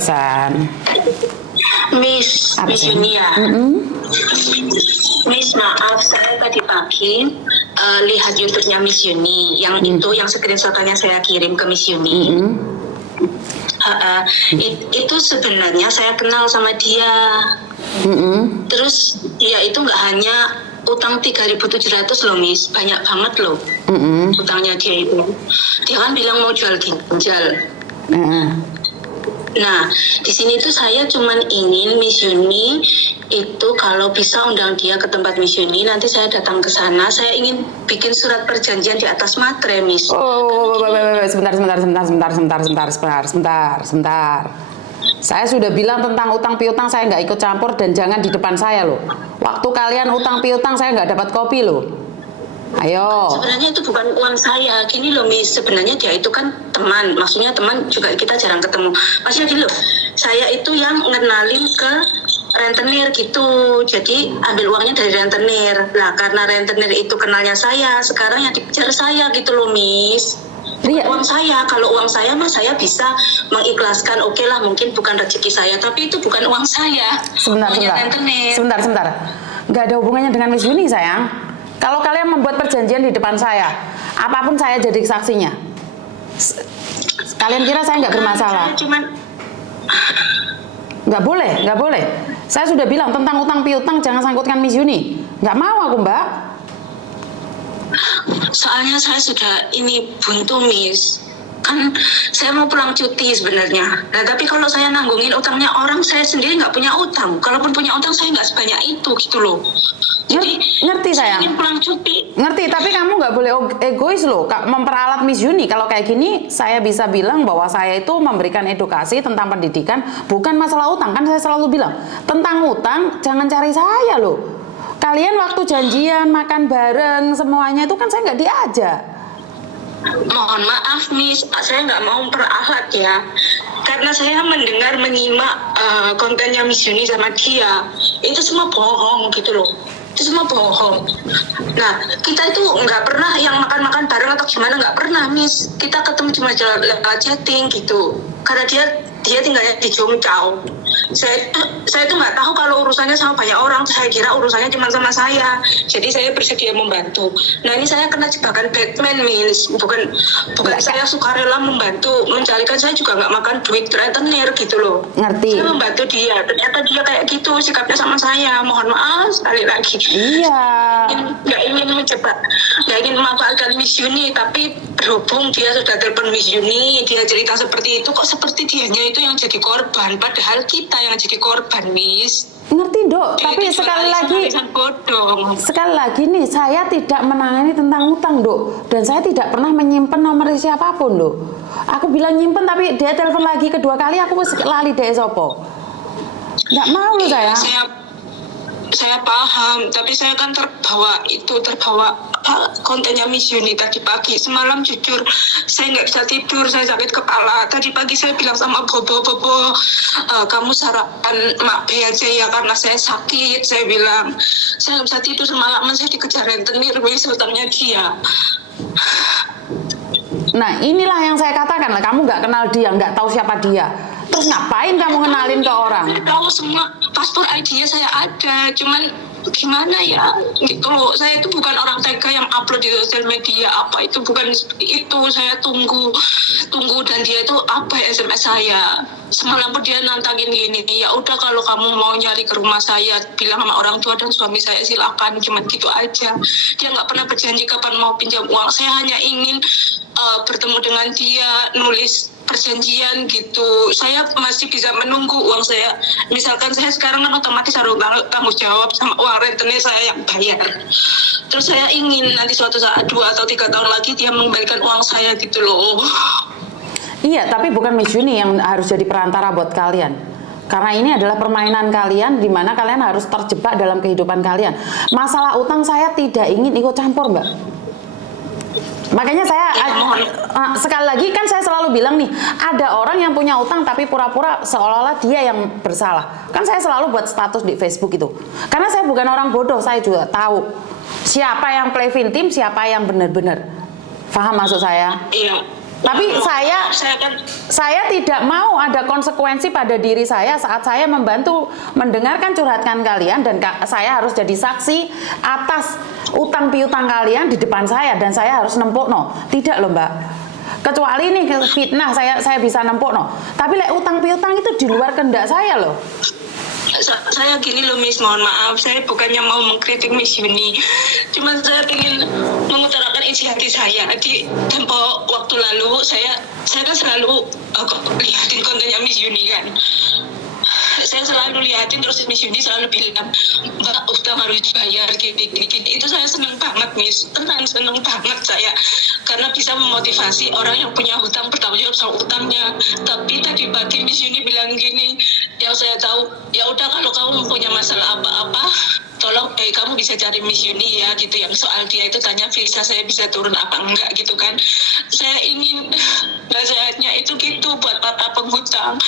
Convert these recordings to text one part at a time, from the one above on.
San. Miss Yunia. Miss, maaf, saya tadi pagi lihat YouTube-nya Miss Yuni, yang itu yang screenshot-nya saya kirim ke Miss Yuni. Itu sebenarnya saya kenal sama dia. Terus dia itu nggak hanya utang 3.700 loh, Miss, banyak banget loh utangnya dia itu. Dia kan bilang mau jual ginjal. Nah, di sini tuh saya cuman ingin Miss Yuni itu kalau bisa undang dia ke tempat Miss Yuni, nanti saya datang ke sana. Saya ingin bikin surat perjanjian di atas materai, Miss. Sebentar. Saya sudah bilang tentang utang piutang saya nggak ikut campur dan jangan di depan saya loh. Waktu kalian utang piutang saya nggak dapat kopi loh. Ayo. Sebenarnya itu bukan uang saya. Gini loh, Miss, sebenarnya dia itu kan teman. Maksudnya teman juga kita jarang ketemu. Maksudnya gini loh, saya itu yang ngenalin ke rentenir gitu. Jadi ambil uangnya dari rentenir. Nah, karena rentenir itu kenalnya saya, sekarang yang dikejar saya gitu loh, Miss. Uang saya, kalau uang saya mah saya bisa mengikhlaskan, oke lah, mungkin bukan rezeki saya, tapi itu bukan uang saya. Sebentar. Nggak ada hubungannya dengan Miss Yuni, sayang. Kalau kalian membuat perjanjian di depan saya, apapun saya jadi saksinya. Kalian kira saya nggak bermasalah? Nggak boleh. Saya sudah bilang tentang utang piutang jangan sangkutkan Miss Yuni. Nggak mau aku, Mbak. Soalnya saya sudah ini buntu, Miss. Kan saya mau pulang cuti sebenarnya. Nah, tapi kalau saya nanggungin utangnya orang, saya sendiri nggak punya utang. Kalaupun punya utang, saya nggak sebanyak itu gitu loh. Jadi ngerti sayang. Ingin pulang cuti. Ngerti, tapi kamu nggak boleh egois loh. Memperalat Miss Yuni. Kalau kayak gini, saya bisa bilang bahwa saya itu memberikan edukasi tentang pendidikan, bukan masalah utang. Kan saya selalu bilang tentang utang, jangan cari saya loh. Kalian waktu janjian makan bareng semuanya itu kan saya nggak diajak. Mohon maaf, Miss, saya nggak mau memperalat ya. Karena saya menyimak kontennya Miss Yuni sama dia, itu semua bohong gitu loh. Itu semua bohong. Nah, kita itu nggak pernah yang makan-makan bareng atau gimana, nggak pernah, Miss. Kita ketemu cuma lewat chatting gitu. Karena dia tinggalnya di Jongkau. Saya tuh nggak tahu kalau urusannya sama banyak orang. Saya kira urusannya cuma sama saya. Jadi saya bersedia membantu. Nah, ini saya kena jebakan Batman, Miss. Bukan saya sukarela membantu mencarikan. Saya juga nggak makan duit rentenir gitu loh. Ngerti. Saya membantu dia. Ternyata dia kayak gitu sikapnya sama saya. Mohon maaf sekali lagi. Iya. Nggak ingin memanfaatkan Miss Yuni, tapi berhubung dia sudah telepon Miss Yuni, dia cerita seperti itu, kok seperti dianya itu yang jadi korban, padahal kita yang jadi korban, Miss. Ngerti, Dok, tapi sekali lagi nih, saya tidak menangani tentang utang, Dok, dan saya tidak pernah menyimpan nomor siapapun, Dok. Aku bilang nyimpen, tapi dia telepon lagi kedua kali, aku lali deh sopo. Nggak mau loh Saya paham, tapi saya kan terbawa kontennya Miss Yuni tadi pagi. Semalam jujur saya nggak bisa tidur, saya sakit kepala. Tadi pagi saya bilang sama Bobo, kamu sarapan Mak B aja ya, karena saya sakit. Saya bilang saya nggak bisa tidur semalaman, saya dikejar rentenir, Miss, hutangnya dia. Nah, inilah yang saya katakan lah, kamu nggak kenal dia, nggak tahu siapa dia. Terus ngapain kamu kenalin ke orang? Saya tahu semua, paspor ID-nya saya ada, cuman gimana ya gitu loh. Saya itu bukan orang tega yang upload di sosial media apa itu, bukan itu. Saya tunggu dan dia itu apa ya SMS saya. Semalam pun dia nantangin gini, ya udah kalau kamu mau nyari ke rumah saya, bilang sama orang tua dan suami saya, silakan, cuman gitu aja. Dia nggak pernah berjanji kapan mau pinjam uang. Saya hanya ingin bertemu dengan dia, nulis perjanjian gitu. Saya masih bisa menunggu uang saya. Misalkan saya sekarang kan otomatis harus tanggung jawab sama uang rentenir saya yang bayar. Terus saya ingin nanti suatu saat 2 atau 3 tahun lagi dia mengembalikan uang saya gitu loh. Iya, tapi bukan Miss Yuni yang harus jadi perantara buat kalian. Karena ini adalah permainan kalian, di mana kalian harus terjebak dalam kehidupan kalian. Masalah utang saya tidak ingin ikut campur, Mbak. Makanya saya sekali lagi kan saya selalu bilang nih, ada orang yang punya utang tapi pura-pura seolah-olah dia yang bersalah. Kan saya selalu buat status di Facebook itu. Karena saya bukan orang bodoh, saya juga tahu siapa yang play victim, siapa yang benar-benar. Paham maksud saya? Iya. Tapi saya kan saya tidak mau ada konsekuensi pada diri saya saat saya membantu mendengarkan curhatan kalian dan saya harus jadi saksi atas utang piutang kalian di depan saya dan saya harus nempukno. Tidak loh Mbak. Kecuali ini fitnah saya bisa nempukno. Tapi utang piutang itu di luar kehendak saya loh. Saya gini loh Miss, mohon maaf, saya bukannya mau mengkritik Miss Yuni, cuma saya ingin mengutarakan isi hati saya. Di tempo waktu lalu saya kan selalu lihatin kontennya Miss Yuni kan. Saya selalu lihatin, terus Miss Yuni selalu bilang, Mbak, utang harus dibayar, gini. Itu saya seneng banget, Miss. Seneng banget saya. Karena bisa memotivasi orang yang punya hutang bertanggung jawab sama utangnya. Tapi tadi pagi Miss Yuni bilang gini, yang saya tahu, ya udah kalau kamu punya masalah apa-apa, tolong kamu bisa cari Miss Yuni ya gitu. Yang soal dia itu tanya visa saya bisa turun apa enggak gitu kan. Saya ingin nasihatnya itu gitu buat para penghutang,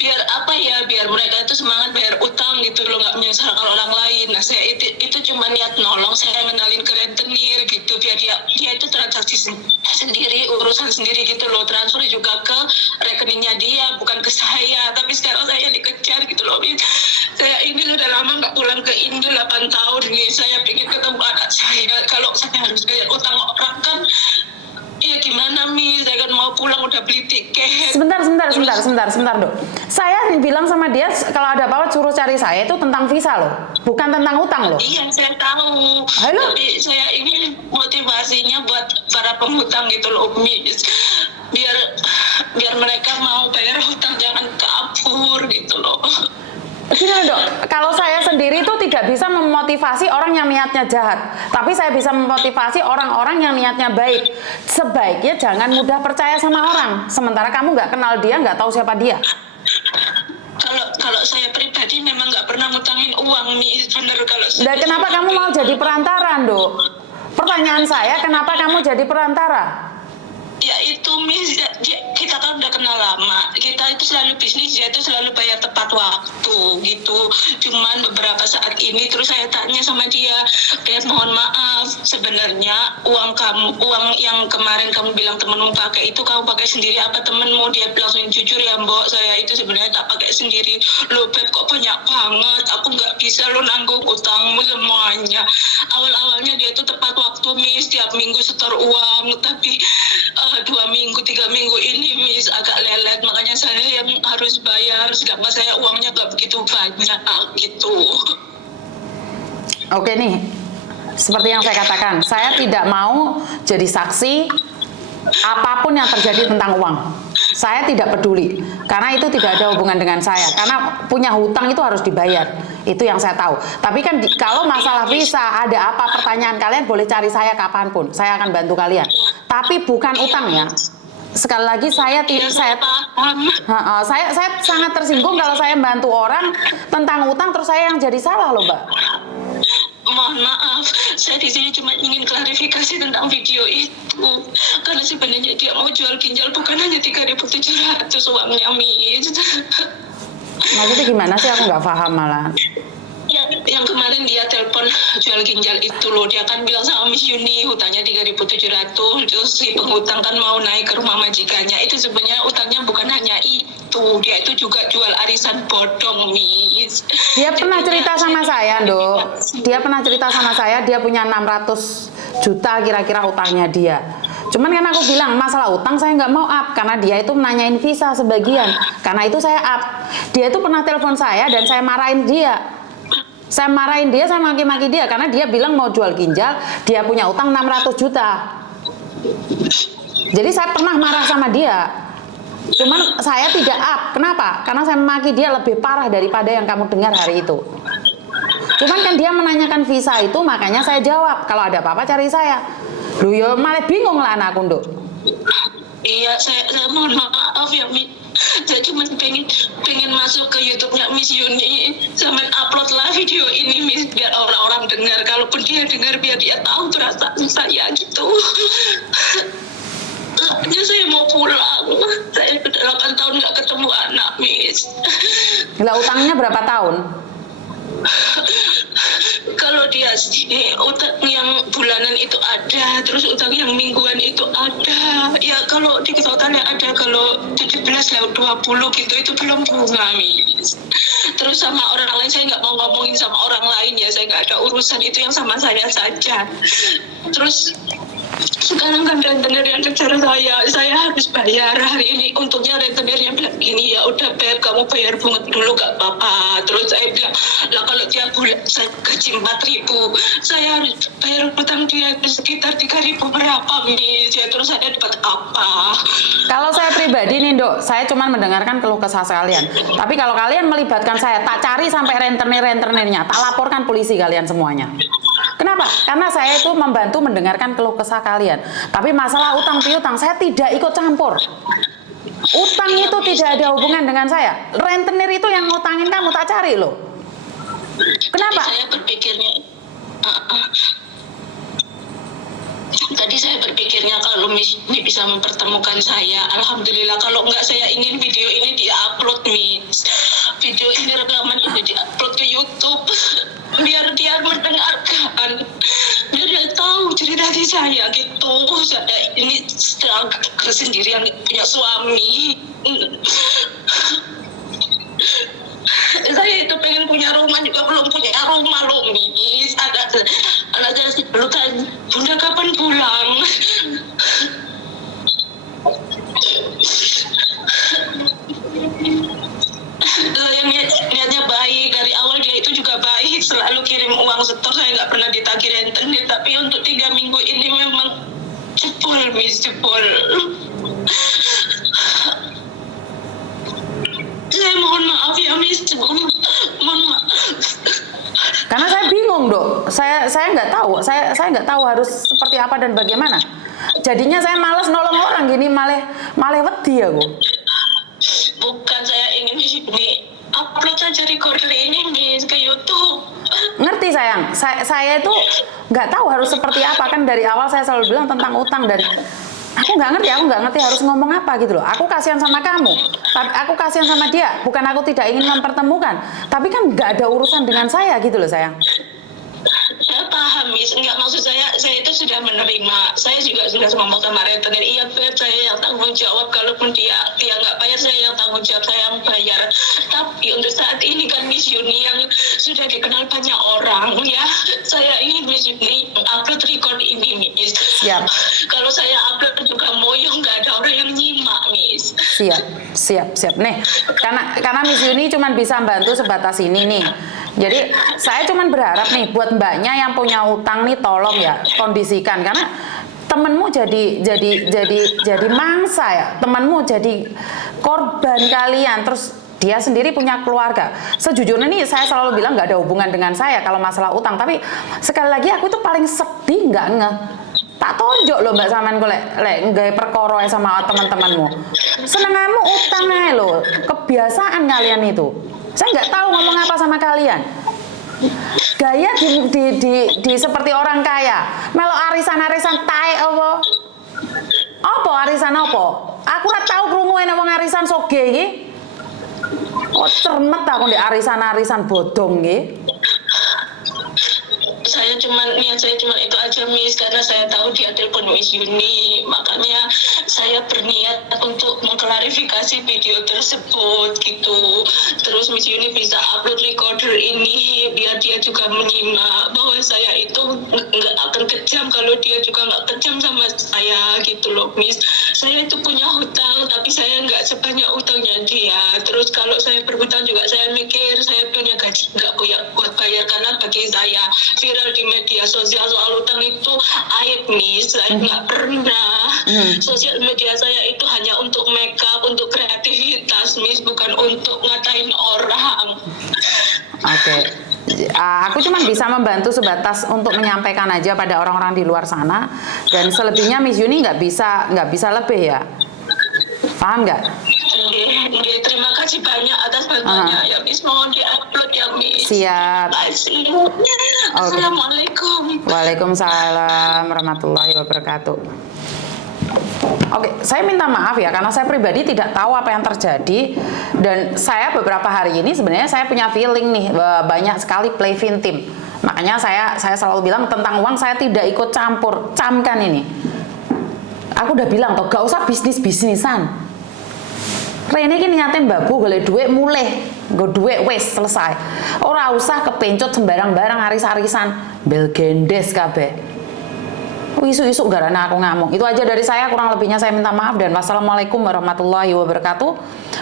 biar mereka itu semangat bayar utang gitu loh, nggak menyesalkan orang lain. Nah saya itu cuma niat nolong, saya ngenalin ke rentenir gitu, biar dia itu transaksi sendiri, urusan sendiri gitu loh, transfer juga ke rekeningnya dia, bukan ke saya. Tapi sekarang saya dikejar gitu loh. Saya ini sudah lama nggak pulang ke Indo, 8 tahun nih. Saya ingin ketemu anak saya. Kalau saya harus bayar utang orang kan, ya gimana Mi? Saya kan mau pulang udah beli tiket. Sebentar Dok. Saya bilang sama dia kalau ada apa-apa suruh cari saya itu tentang visa loh, bukan tentang utang loh. Iya saya tahu. Halo? Tapi saya ini motivasinya buat para penghutang gitu loh Mi. Biar mereka mau bayar hutang, jangan kabur gitu loh. Gini Dok, kalau saya sendiri itu tidak bisa memotivasi orang yang niatnya jahat, tapi saya bisa memotivasi orang-orang yang niatnya baik. Sebaiknya jangan mudah percaya sama orang, sementara kamu nggak kenal dia, nggak tahu siapa dia. Kalau saya pribadi memang nggak pernah ngutangin uang Mi, bener kalau. Dan kenapa kamu mau jadi perantara, Dok? Pertanyaan saya, kenapa kamu jadi perantara? Ya itu Miss, kita kan udah kenal lama, kita itu selalu bisnis, dia itu selalu bayar tepat waktu gitu. Cuman beberapa saat ini terus saya tanya sama dia, mohon maaf, sebenarnya uang yang kemarin kamu bilang temenmu pakai itu kamu pakai sendiri apa temenmu? Dia langsung jujur, ya Mbok, saya itu sebenarnya tak pakai sendiri. Loh Beb, kok banyak banget, aku nggak bisa lo nanggung utangmu semuanya. Awalnya dia itu tepat waktu Miss, tiap minggu setor uang, tapi 2 minggu 3 minggu ini Miss agak lelet, makanya saya yang harus bayar, sedangkan saya uangnya gak begitu banyak gitu. Oke nih, seperti yang saya katakan, saya tidak mau jadi saksi apapun yang terjadi tentang uang. Saya tidak peduli, karena itu tidak ada hubungan dengan saya. Karena punya hutang itu harus dibayar, itu yang saya tahu. Tapi kan kalau masalah visa, ada apa pertanyaan kalian boleh cari saya kapanpun, saya akan bantu kalian. Tapi bukan utang ya. Sekali lagi saya sangat tersinggung kalau saya bantu orang tentang utang terus saya yang jadi salah loh Mbak. Mohon maaf, saya di sini cuma ingin klarifikasi tentang video itu. Karena sebenarnya dia mau jual ginjal bukan hanya 3.700 uangnya Miss. Maksudnya gimana sih, aku nggak paham malah. Yang kemarin dia telepon jual ginjal itu loh, dia kan bilang sama Miss Yuni hutangnya 3.700, terus si penghutang kan mau naik ke rumah majikannya. Itu sebenarnya utangnya bukan hanya itu, dia itu juga jual arisan bodong Miss. Dia pernah cerita sama saya Dok, dia pernah cerita sama saya dia punya 600 juta kira-kira utangnya dia. Cuman kan aku bilang masalah utang saya nggak mau up, karena dia itu nanyain visa sebagian, karena itu saya up. Dia itu pernah telepon saya dan saya marahin dia. Saya maki-maki dia karena dia bilang mau jual ginjal, dia punya utang 600 juta. Jadi saya pernah marah sama dia. Cuman saya tidak up. Kenapa? Karena saya memaki dia lebih parah daripada yang kamu dengar hari itu. Cuman kan dia menanyakan visa itu, makanya saya jawab, kalau ada apa-apa cari saya. Loh ya malah bingung lah anakku Nduk. Iya, saya mohon maaf ya Mi. Saya cuma pengen masuk ke YouTube-nya Miss Yuni, sama upload lah video ini Miss, biar orang-orang dengar. Kalaupun dia dengar, biar dia tahu perasaan saya gitu. Soalnya saya mau pulang. Saya sudah 8 tahun nggak ketemu anak Miss. Lah utangnya berapa tahun? kalau dia utang yang bulanan itu ada, terus utang yang mingguan itu ada. Ya kalau di totalnya ada, kalau 17 lewat 20 gitu itu belum bunga, Miss. Terus sama orang lain saya nggak mau ngomongin sama orang lain ya, saya nggak ada urusan, itu yang sama saya saja. Terus sekarang kan rentenir yang kejar saya harus bayar hari ini. Untungnya rentenirnya bilang gini, ya udah Beb, kamu bayar bunga dulu gak apa-apa. Terus saya bilang, lah kalau tiap bulan saya gaji 4.000, saya harus bayar hutang dia sekitar 3.000 berapa, Miss? Ya terus saya dapat apa? Kalau saya pribadi nih Dok, saya cuma mendengarkan keluh kesah kalian. Tapi kalau kalian melibatkan saya, tak cari sampai rentenirnya, tak laporkan polisi kalian semuanya. Kenapa? Karena saya itu membantu mendengarkan keluh kesah kalian. Tapi masalah utang piutang saya tidak ikut campur. Utang itu tidak ada hubungan dengan saya. Rentenir itu yang ngutangin kamu, tak cari loh. Kenapa? Tadi saya berpikirnya kalau Miss ini bisa mempertemukan saya, alhamdulillah. Kalau enggak, saya ingin video ini diupload, Miss. Video ini rekaman ini diupload ke YouTube biar dia mendengarkan, biar dia tahu cerita di saya gitu. Saya ini sendirian punya suami. Saya itu pengen punya rumah juga belum punya rumah loh, Miss. Ada dulu kan, Bunda kapan pulang? Yang niatnya baik, dari awal dia itu juga baik, selalu kirim uang setor, saya nggak pernah ditagih rentenir. Tapi untuk 3 minggu ini memang jebol, Miss, jebol. Saya mohon maaf ya, Miss, mohon maaf. Karena saya bingung Dok, saya nggak tahu, saya nggak tahu harus seperti apa dan bagaimana. Jadinya saya malas nolong orang gini, malah wedi aku. Bukan saya ingin ini upload saja recorder ini, Miss, ke YouTube. Ngerti sayang, saya itu nggak tahu harus seperti apa, kan dari awal saya selalu bilang tentang utang, dan aku nggak ngerti harus ngomong apa gitu loh. Aku kasihan sama kamu, aku kasihan sama dia, bukan aku tidak ingin mempertemukan, tapi kan nggak ada urusan dengan saya gitu loh sayang. Saya paham, Miss. Enggak, maksud saya itu sudah menerima. Saya juga sudah ngomong sama rentenir, iya Beb, saya yang tanggung jawab. Kalaupun dia nggak bayar, saya yang tanggung jawab, saya yang bayar. Tapi untuk saat ini kan Miss Yuni yang sudah dikenal banyak orang ya, saya ingin Miss Yuni upload record ini, Miss. Siap. Kalau saya upload juga moyong, nggak ada orang yang nyimak, Miss. Siap. Nih, karena Miss Yuni cuma bisa bantu sebatas ini nih. Jadi saya cuma berharap nih buat mbaknya yang punya utang nih, tolong ya kondisikan, karena temenmu jadi mangsa ya, temenmu jadi korban kalian, terus dia sendiri punya keluarga. Sejujurnya nih saya selalu bilang nggak ada hubungan dengan saya kalau masalah utang, tapi sekali lagi aku tuh paling sedih nggak tak tonjok loh mbak sampean kok lek nggawe perkara sama teman-temanmu. Senenganmu utang ae loh, kebiasaan kalian itu. Saya nggak tahu ngomong apa sama kalian. Gaya di seperti orang kaya. Melo arisan-arisan tae apa? Apa arisan apa? Aku ora tahu krungu enek wong arisan soge iki. Oh cermet aku di arisan-arisan bodong iki. Niat saya cuma itu aja, Miss, karena saya tahu dia telepon Miss Yuni, makanya saya berniat untuk mengklarifikasi video tersebut gitu. Terus Miss Yuni bisa upload recorder ini biar dia juga menyimak bahwa saya itu nggak akan kejam kalau dia juga nggak kejam sama saya gitu loh, Miss. Saya itu punya hutang tapi saya nggak sebanyak utangnya dia. Terus kalau saya berhutang juga saya mikir saya punya gaji nggak punya buat bayar, karena bagi saya viral di media sosial soal utang itu aib, Miss. Saya nggak pernah. Sosial media saya itu hanya untuk makeup, untuk kreativitas, Miss, bukan untuk ngatain orang. Oke. Aku cuma bisa membantu sebatas untuk menyampaikan aja pada orang-orang di luar sana, dan selebihnya Miss Yuni nggak bisa lebih ya. Paham nggak? Terima kasih banyak atas bantuannya ya, Miss. Mohon di-upload ya, Miss. Siap. Terima kasih. Assalamualaikum. Waalaikumsalam warahmatullahi wabarakatuh. Oke, saya minta maaf ya karena saya pribadi tidak tahu apa yang terjadi, dan saya beberapa hari ini sebenarnya saya punya feeling nih banyak sekali play victim. Makanya saya selalu bilang tentang uang saya tidak ikut campur. Camkan ini. Aku udah bilang toh, gak usah bisnis-bisnisan. Rene iki niate mbabu golek duit mulih, nggo duit wis selesai. Ora usah kepencut sembarang-barang aris-arisan, bel gendes kabeh. Isu-isu garana aku ngamuk. Itu aja dari saya, kurang lebihnya saya minta maaf dan wassalamualaikum warahmatullahi wabarakatuh.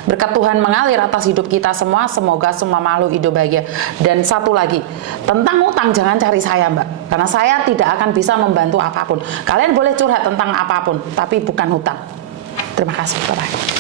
Berkat Tuhan mengalir atas hidup kita semua, semoga semua makhluk hidup bahagia. Dan satu lagi, tentang utang jangan cari saya, Mbak, karena saya tidak akan bisa membantu apapun. Kalian boleh curhat tentang apapun, tapi bukan hutang. Terima kasih, bye-bye.